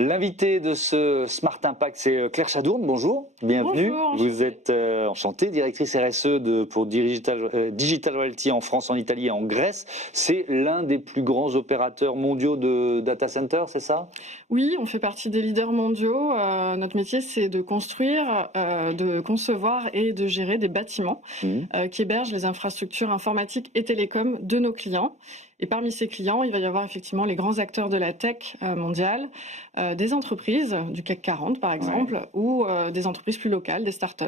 L'invité de ce Smart Impact, c'est Claire Chadourne. Bonjour, bienvenue. Bonjour. Vous êtes enchantée, directrice RSE pour Digital Realty en France, en Italie et en Grèce. C'est l'un des plus grands opérateurs mondiaux de data center, c'est ça? Oui, on fait partie des leaders mondiaux. Notre métier, c'est de construire, de concevoir et de gérer des bâtiments qui hébergent les infrastructures informatiques et télécoms de nos clients. Et parmi ces clients, il va y avoir effectivement les grands acteurs de la tech mondiale, des entreprises du CAC 40 par exemple, ou des entreprises plus locales, des startups,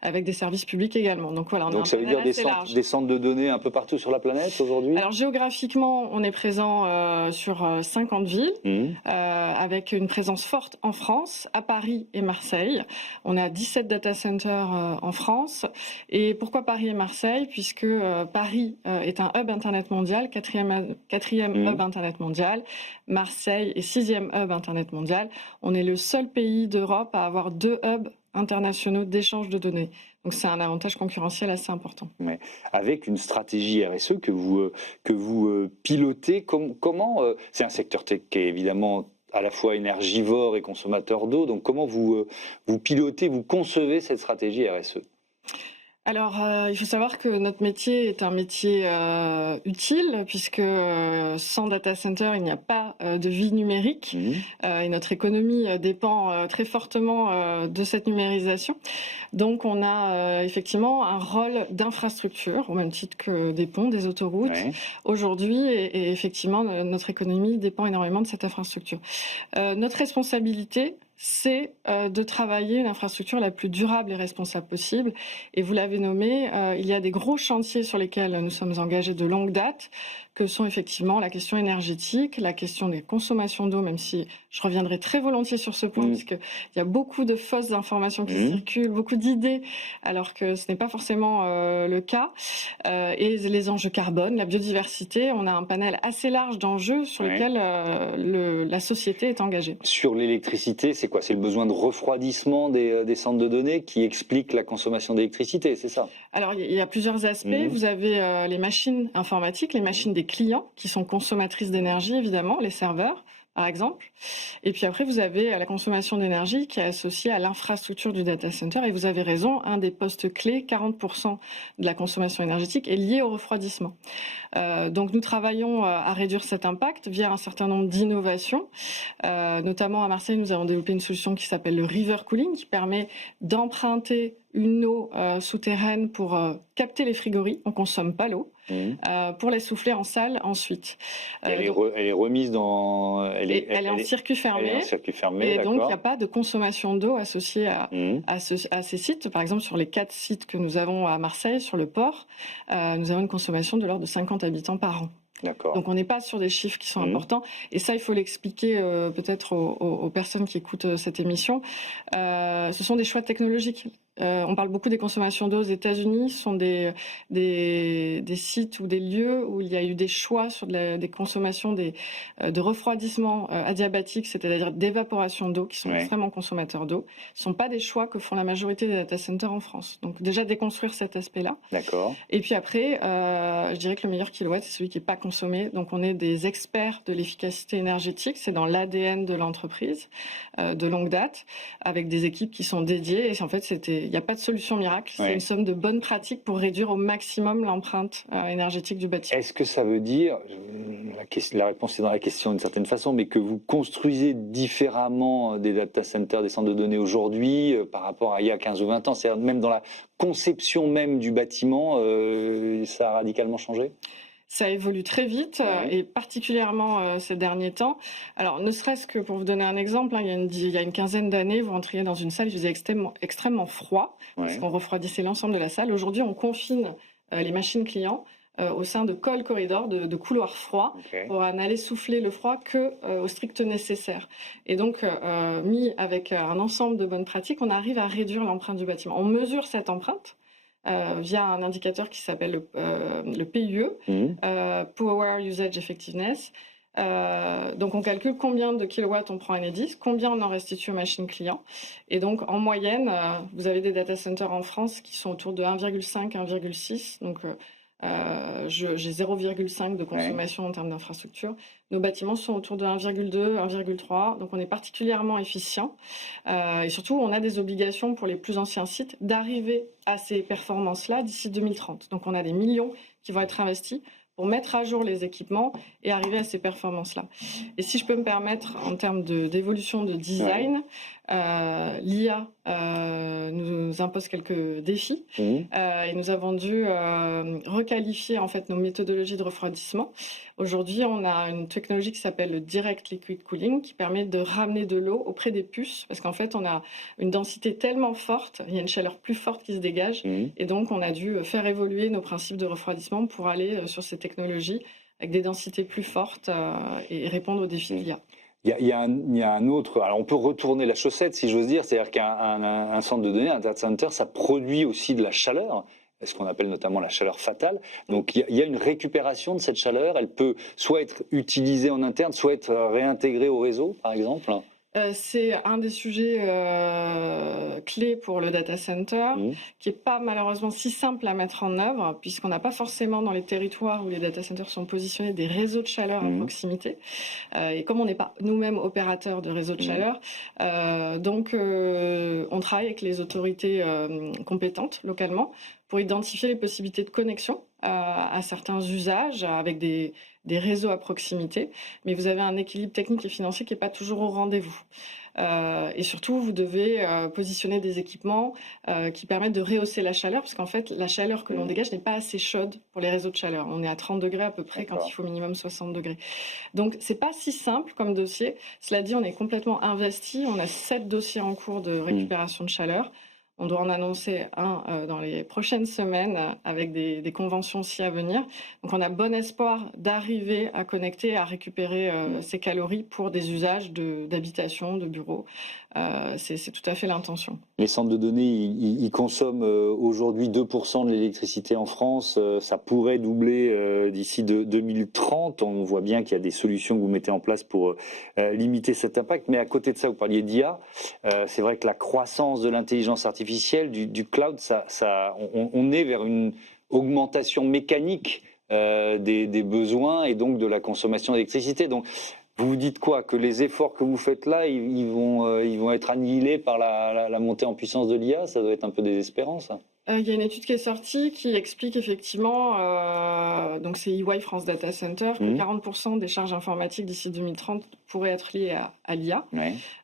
avec des services publics également. Donc voilà, on a Donc un ça veut panel dire assez large. des centres de données un peu partout sur la planète aujourd'hui? Alors géographiquement, on est présent sur 50 villes, avec une présence forte en France, à Paris et Marseille. On a 17 data centers en France. Et pourquoi Paris et Marseille? Puisque Paris est un hub Internet mondial, quatrième hub Internet mondial. Marseille est sixième hub Internet mondial. On est le seul pays d'Europe à avoir 2 hubs internationaux d'échange de données. Donc c'est un avantage concurrentiel assez important. Ouais. Avec une stratégie RSE que vous pilotez, comment c'est un secteur tech qui est évidemment à la fois énergivore et consommateur d'eau, donc comment vous pilotez, vous concevez cette stratégie RSE? Alors, il faut savoir que notre métier est un métier utile puisque sans data center, il n'y a pas de vie numérique et notre économie dépend très fortement de cette numérisation. Donc, on a effectivement un rôle d'infrastructure au même titre que des ponts, des autoroutes Ouais. aujourd'hui et effectivement, notre économie dépend énormément de cette infrastructure. Notre responsabilité, c'est de travailler une infrastructure la plus durable et responsable possible. Et vous l'avez nommé, il y a des gros chantiers sur lesquels nous sommes engagés de longue date, que sont effectivement la question énergétique, la question des consommations d'eau, même si je reviendrai très volontiers sur ce point, puisqu'il y a beaucoup de fausses informations qui circulent, beaucoup d'idées, alors que ce n'est pas forcément le cas. Et les enjeux carbone, la biodiversité, on a un panel assez large d'enjeux sur lesquels la société est engagée. Sur l'électricité, c'est quoi? C'est le besoin de refroidissement des centres de données qui explique la consommation d'électricité, c'est ça? Alors, il y a plusieurs aspects. Vous avez les machines informatiques, les machines des clients qui sont consommatrices d'énergie, évidemment, les serveurs, par exemple. Et puis après, vous avez la consommation d'énergie qui est associée à l'infrastructure du data center. Et vous avez raison, un des postes clés, 40% de la consommation énergétique, est lié au refroidissement. Donc nous travaillons à réduire cet impact via un certain nombre d'innovations. Notamment à Marseille, nous avons développé une solution qui s'appelle le river cooling, qui permet d'emprunter une eau souterraine pour capter les frigories. On consomme pas l'eau. Pour les souffler en salle ensuite. Elle est remise dans... Elle est en circuit fermé. Elle est en circuit fermé, Et donc, il d'accord. n'y a pas de consommation d'eau associée à ces sites. Par exemple, sur les 4 sites que nous avons à Marseille, sur le port, nous avons une consommation de l'ordre de 50 habitants par an. D'accord. Donc on n'est pas sur des chiffres qui sont importants. Et ça, il faut l'expliquer peut-être aux personnes qui écoutent cette émission. Ce sont des choix technologiques. On parle beaucoup des consommations d'eau aux États-Unis. Ce sont des sites ou des lieux où il y a eu des choix sur des consommations de refroidissement adiabatique, c'est-à-dire d'évaporation d'eau, qui sont extrêmement consommateurs d'eau. Ce ne sont pas des choix que font la majorité des data centers en France. Donc déjà déconstruire cet aspect-là. D'accord. Et puis après, je dirais que le meilleur kilowatt, c'est celui qui n'est pas consommé. Donc on est des experts de l'efficacité énergétique. C'est dans l'ADN de l'entreprise de longue date, avec des équipes qui sont dédiées. Et en fait, il n'y a pas de solution miracle. C'est une somme de bonnes pratiques pour réduire au maximum l'empreinte énergétique du bâtiment. Est-ce que ça veut dire, la réponse est dans la question d'une certaine façon, mais que vous construisez différemment des data centers, des centres de données aujourd'hui par rapport à il y a 15 ou 20 ans? C'est-à-dire même dans la conception même du bâtiment, ça a radicalement changé? Ça évolue très vite et particulièrement ces derniers temps. Alors, ne serait-ce que pour vous donner un exemple, il y a une quinzaine d'années, vous rentriez dans une salle, il faisait extrêmement froid parce qu'on refroidissait l'ensemble de la salle. Aujourd'hui, on confine les machines clients au sein de call corridors, de couloirs froids, pour n'aller souffler le froid que au strict nécessaire. Et donc, mis avec un ensemble de bonnes pratiques, on arrive à réduire l'empreinte du bâtiment. On mesure cette empreinte via un indicateur qui s'appelle le PUE, Power Usage Effectiveness. Donc on calcule combien de kilowatts on prend Enedis, combien on en restitue aux machines clients. Et donc en moyenne, vous avez des data centers en France qui sont autour de 1,5, 1,6. Donc j'ai 0,5 de consommation en termes d'infrastructure. Nos bâtiments sont autour de 1,2, 1,3, donc on est particulièrement efficient. Et surtout, on a des obligations pour les plus anciens sites d'arriver à ces performances-là d'ici 2030. Donc on a des millions qui vont être investis pour mettre à jour les équipements et arriver à ces performances-là. Et si je peux me permettre, en termes d'évolution de design, l'IA nous impose quelques défis et nous avons dû requalifier en fait nos méthodologies de refroidissement. Aujourd'hui, on a une technologie qui s'appelle le Direct Liquid Cooling qui permet de ramener de l'eau auprès des puces parce qu'en fait, on a une densité tellement forte, il y a une chaleur plus forte qui se dégage et donc on a dû faire évoluer nos principes de refroidissement pour aller sur ces technologies avec des densités plus fortes et répondre aux défis de l'IA. Il y a un autre. Alors, on peut retourner la chaussette, si j'ose dire. C'est-à-dire qu'un centre de données, un data center, ça produit aussi de la chaleur, ce qu'on appelle notamment la chaleur fatale. Donc, il y a une récupération de cette chaleur. Elle peut soit être utilisée en interne, soit être réintégrée au réseau, par exemple. C'est un des sujets clés pour le data center, qui n'est pas malheureusement si simple à mettre en œuvre, puisqu'on n'a pas forcément dans les territoires où les data centers sont positionnés des réseaux de chaleur à proximité. Et comme on n'est pas nous-mêmes opérateurs de réseaux de chaleur, donc on travaille avec les autorités compétentes localement pour identifier les possibilités de connexion à certains usages avec des réseaux à proximité, mais vous avez un équilibre technique et financier qui n'est pas toujours au rendez-vous. Et surtout, vous devez positionner des équipements qui permettent de rehausser la chaleur, parce qu'en fait, la chaleur que l'on dégage n'est pas assez chaude pour les réseaux de chaleur. On est à 30 degrés à peu près quand il faut minimum 60 degrés. Donc, c'est pas si simple comme dossier. Cela dit, on est complètement investi. On a 7 dossiers en cours de récupération de chaleur. On doit en annoncer un dans les prochaines semaines avec des conventions aussi à venir. Donc on a bon espoir d'arriver à connecter, à récupérer ces calories pour des usages d'habitation, de bureaux. C'est tout à fait l'intention. Les centres de données, ils consomment aujourd'hui 2% de l'électricité en France. Ça pourrait doubler d'ici 2030. On voit bien qu'il y a des solutions que vous mettez en place pour limiter cet impact. Mais à côté de ça, vous parliez d'IA. C'est vrai que la croissance de l'intelligence artificielle, du cloud, on est vers une augmentation mécanique des besoins et donc de la consommation d'électricité. Donc, vous vous dites quoi? Que les efforts que vous faites là, ils vont être annihilés par la montée en puissance de l'IA? Ça doit être un peu désespérant, ça. Il y a une étude qui est sortie qui explique effectivement, donc c'est EY France Data Center, que 40% des charges informatiques d'ici 2030 pourraient être liées à l'IA.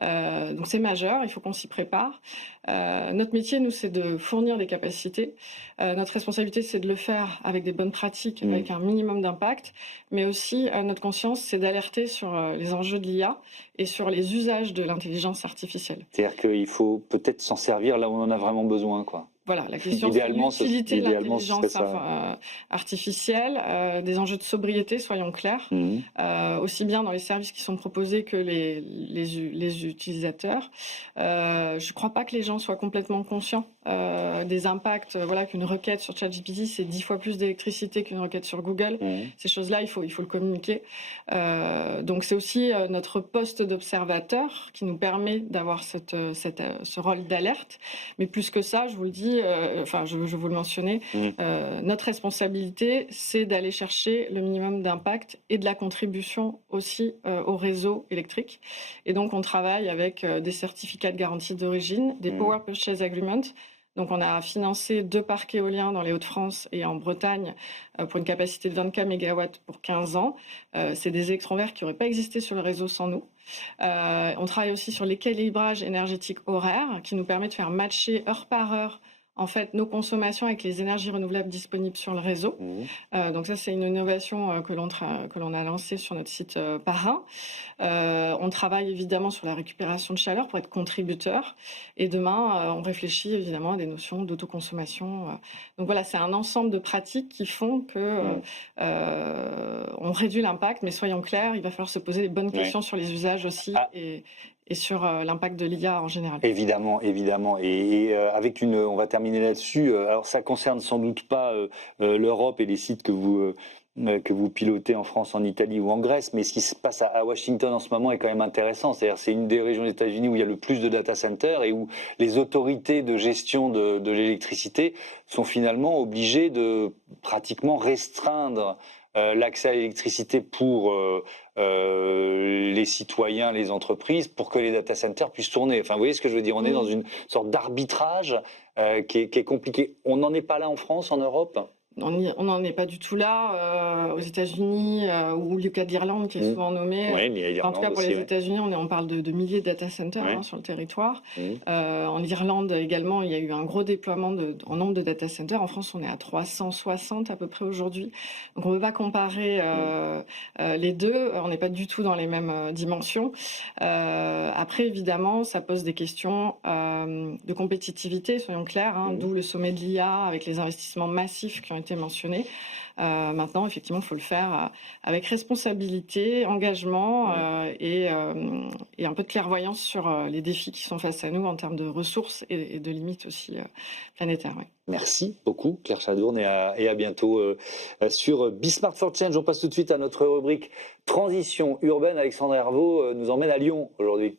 Donc c'est majeur, il faut qu'on s'y prépare. Notre métier, nous, c'est de fournir des capacités. Notre responsabilité, c'est de le faire avec des bonnes pratiques, avec un minimum d'impact. Mais aussi, notre conscience, c'est d'alerter sur les enjeux de l'IA et sur les usages de l'intelligence artificielle. C'est-à-dire qu'il faut peut-être s'en servir là où on en a vraiment besoin, quoi. Voilà, la question c'est l'utilité de l'intelligence artificielle, des enjeux de sobriété, soyons clairs, aussi bien dans les services qui sont proposés que les utilisateurs. Je ne crois pas que les gens soient complètement conscients des impacts. Voilà, qu'une requête sur ChatGPT, c'est 10 fois plus d'électricité qu'une requête sur Google. Ces choses-là, il faut le communiquer. Donc c'est aussi notre poste d'observateur qui nous permet d'avoir ce rôle d'alerte. Mais plus que ça, je vous le dis, je vous le mentionnais, notre responsabilité, c'est d'aller chercher le minimum d'impact et de la contribution aussi au réseau électrique. Et donc, on travaille avec des certificats de garantie d'origine, des Power Purchase Agreements. Donc, on a financé 2 parcs éoliens dans les Hauts-de-France et en Bretagne pour une capacité de 24 MW pour 15 ans. C'est des électrons verts qui n'auraient pas existé sur le réseau sans nous. On travaille aussi sur l'équilibrage énergétique horaire qui nous permet de faire matcher heure par heure en fait nos consommations avec les énergies renouvelables disponibles sur le réseau. Donc ça, c'est une innovation que l'on a lancée sur notre site parrain. On travaille évidemment sur la récupération de chaleur pour être contributeur. Et demain, on réfléchit évidemment à des notions d'autoconsommation. Donc voilà, c'est un ensemble de pratiques qui font que on réduit l'impact, mais soyons clairs, il va falloir se poser les bonnes questions sur les usages aussi et et sur l'impact de l'IA en général. Évidemment, évidemment. Et avec on va terminer là-dessus. Alors ça concerne sans doute pas l'Europe et les sites que vous pilotez en France, en Italie ou en Grèce, mais ce qui se passe à Washington en ce moment est quand même intéressant. C'est-à-dire c'est une des régions des États-Unis où il y a le plus de data centers et où les autorités de gestion de l'électricité sont finalement obligées de pratiquement restreindre l'accès à l'électricité pour les citoyens, les entreprises, pour que les data centers puissent tourner. Enfin, vous voyez ce que je veux dire? On est dans une sorte d'arbitrage qui est compliqué. On n'en est pas là en France, en Europe? On n'en est pas du tout là. Aux États-Unis ou le cas d'Irlande qui est souvent nommé. Ouais, mais il y a l'Irlande En tout cas, pour aussi, les ouais. États-Unis, on parle de milliers de data centers sur le territoire. En Irlande également, il y a eu un gros déploiement en nombre de data centers. En France, on est à 360 à peu près aujourd'hui. Donc, on ne peut pas comparer les deux. On n'est pas du tout dans les mêmes dimensions. Après, évidemment, ça pose des questions de compétitivité, soyons clairs, d'où le sommet de l'IA avec les investissements massifs qui ont été mentionnés. Maintenant, effectivement, il faut le faire avec responsabilité, engagement et un peu de clairvoyance sur les défis qui sont face à nous en termes de ressources et de limites aussi planétaires. Ouais. Merci beaucoup, Claire Chadourne, et à bientôt sur Bismart for Change. On passe tout de suite à notre rubrique Transition urbaine. Alexandre Herveau nous emmène à Lyon aujourd'hui.